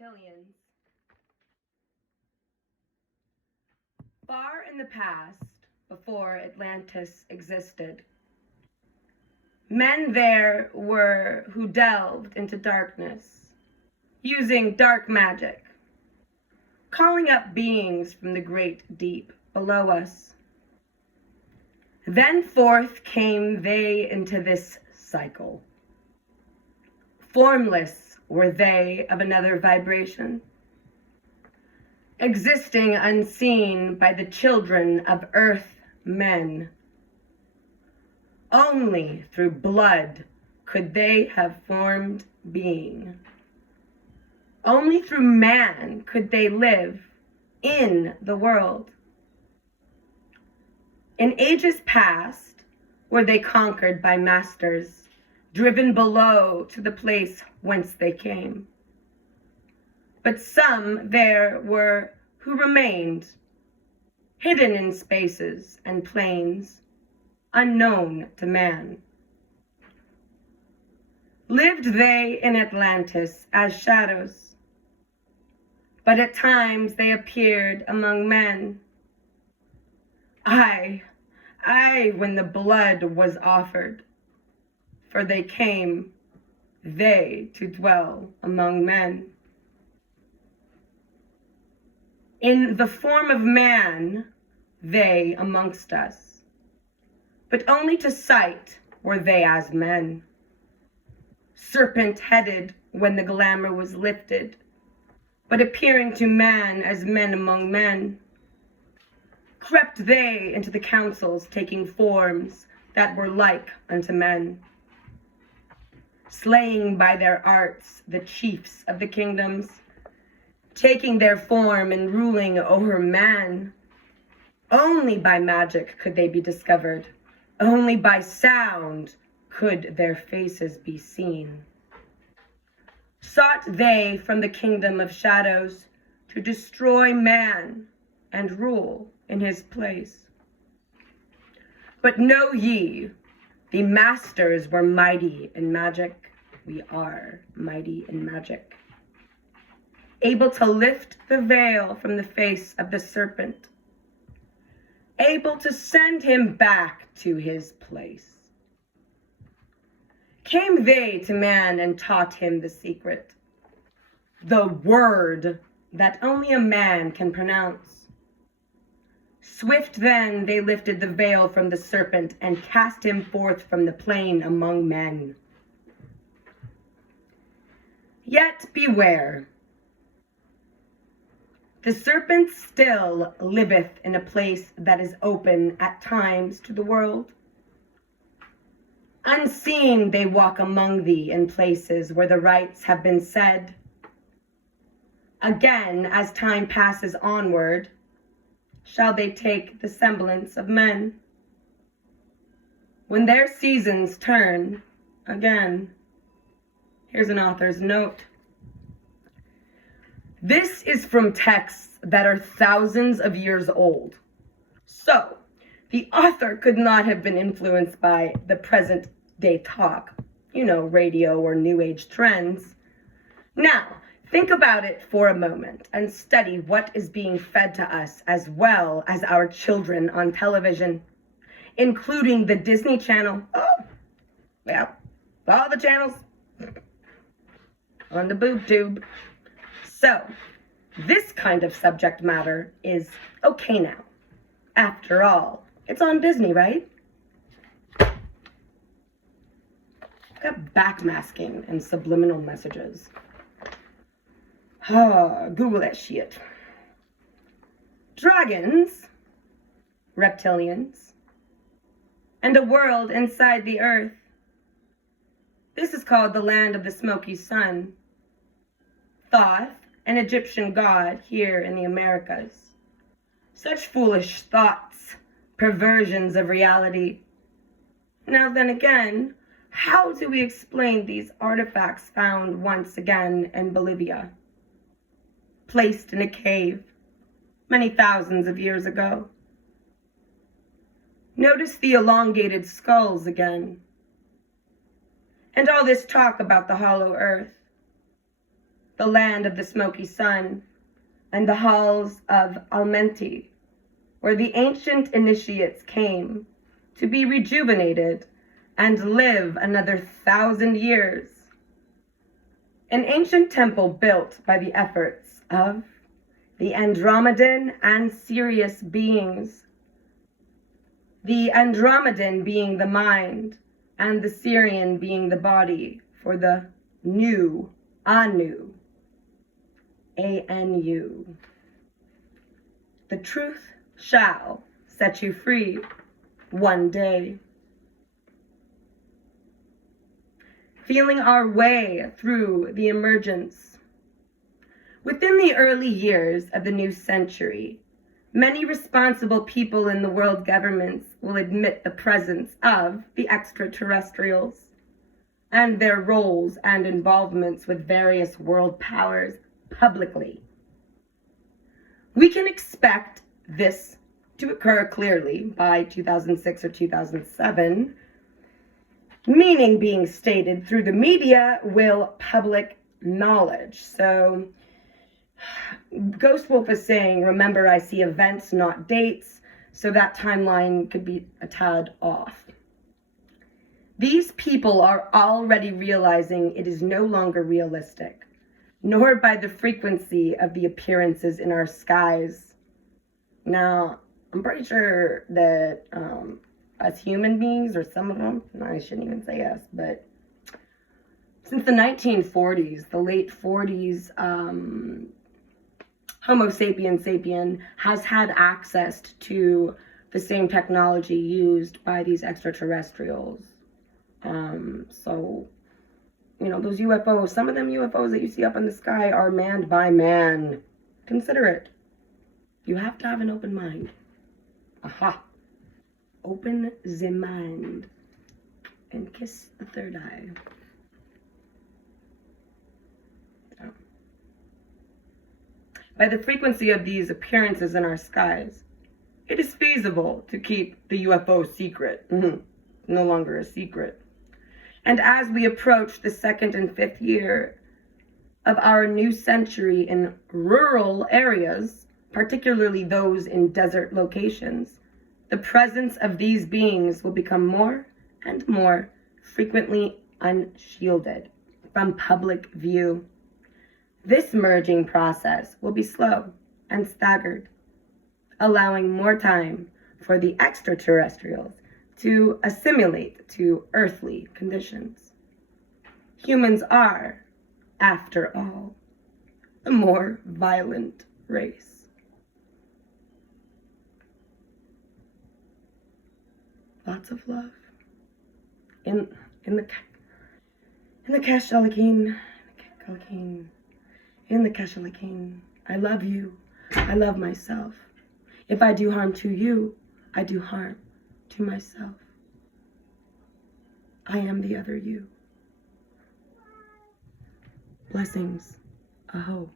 Reptillians. Far in the past, before Atlantis existed, men there were who delved into darkness, using dark magic, calling up beings from the great deep below us. Then forth came they into this cycle. Formless were they of another vibration, existing unseen by the children of earth men. Only through blood could they have formed being. Only through man could they live in the world. In ages past were they conquered by masters, driven below to the place whence they came. But some there were who remained, hidden in spaces and plains, unknown to man. Lived they in Atlantis as shadows, but at times they appeared among men. Aye, when the blood was offered, for they came, they to dwell among men. In the form of man, they amongst us, but only to sight were they as men. Serpent-headed when the glamour was lifted, but appearing to man as men among men. Crept they into the councils, taking forms that were like unto men, slaying by their arts the chiefs of the kingdoms, taking their form and ruling over man. Only by magic could they be discovered. Only by sound could their faces be seen. Sought they from the kingdom of shadows to destroy man and rule in his place. But know ye, the masters were mighty in magic. We are mighty in magic, able to lift the veil from the face of the serpent, able to send him back to his place. Came they to man and taught him the secret, the word that only a man can pronounce. Swift then they lifted the veil from the serpent and cast him forth from the plain among men. Yet beware, the serpent still liveth in a place that is open at times to the world. Unseen they walk among thee in places where the rites have been said. Again, as time passes onward, shall they take the semblance of men. When their seasons turn again, here's an author's note. This is from texts that are thousands of years old. So, the author could not have been influenced by the present day talk, radio or new age trends. Now, think about it for a moment and study what is being fed to us as well as our children on television, including the Disney Channel. All the channels on the boob tube. So, this kind of subject matter is okay now. After all, it's on Disney, right? Got backmasking and subliminal messages. Google that shit. Dragons, reptilians, and a world inside the earth. This is called the land of the smoky sun. Thoth, an Egyptian god here in the Americas. Such foolish thoughts, perversions of reality. Now then again, how do we explain these artifacts found once again in Bolivia? Placed in a cave many thousands of years ago. Notice the elongated skulls again. And all this talk about the hollow earth. the land of the smoky sun, and the halls of Almenti, where the ancient initiates came to be rejuvenated and live another 1,000 years. An ancient temple built by the efforts of the Andromedan and Sirius beings, the Andromedan being the mind and the Syrian being the body for the new, Anu, A-N-U. The truth shall set you free one day. Feeling our way through the emergence. Within the early years of the new century, many responsible people in the world governments will admit the presence of the extraterrestrials and their roles and involvements with various world powers publicly. We can expect this to occur clearly by 2006 or 2007, meaning being stated through the media will public knowledge. So Ghost Wolf is saying, remember, I see events, not dates, so that timeline could be a tad off. These people are already realizing it is no longer realistic, nor by the frequency of the appearances in our skies. Now, I'm pretty sure that us human beings, or some of them, I shouldn't even say us, but since the 1940s, the late 40s, Homo sapien sapien has had access to the same technology used by these extraterrestrials. So, you know, those UFOs, some of them UFOs that you see up in the sky are manned by man. Consider it. You have to have an open mind. Aha. Open the mind. And kiss the third eye. So. By the frequency of these appearances in our skies, it is feasible to keep the UFO secret. No longer a secret. And as we approach the 2nd and 5th year of our new century in rural areas, particularly those in desert locations, the presence of these beings will become more and more frequently unshielded from public view. This merging process will be slow and staggered, allowing more time for the extraterrestrials to assimilate to earthly conditions. Humans are, after all, the more violent race. Lots of love. In the Kashalikin, in the Kashalikin. I love you. I love myself. If I do harm to you, I do harm to myself. I am the other you. Blessings. Aho.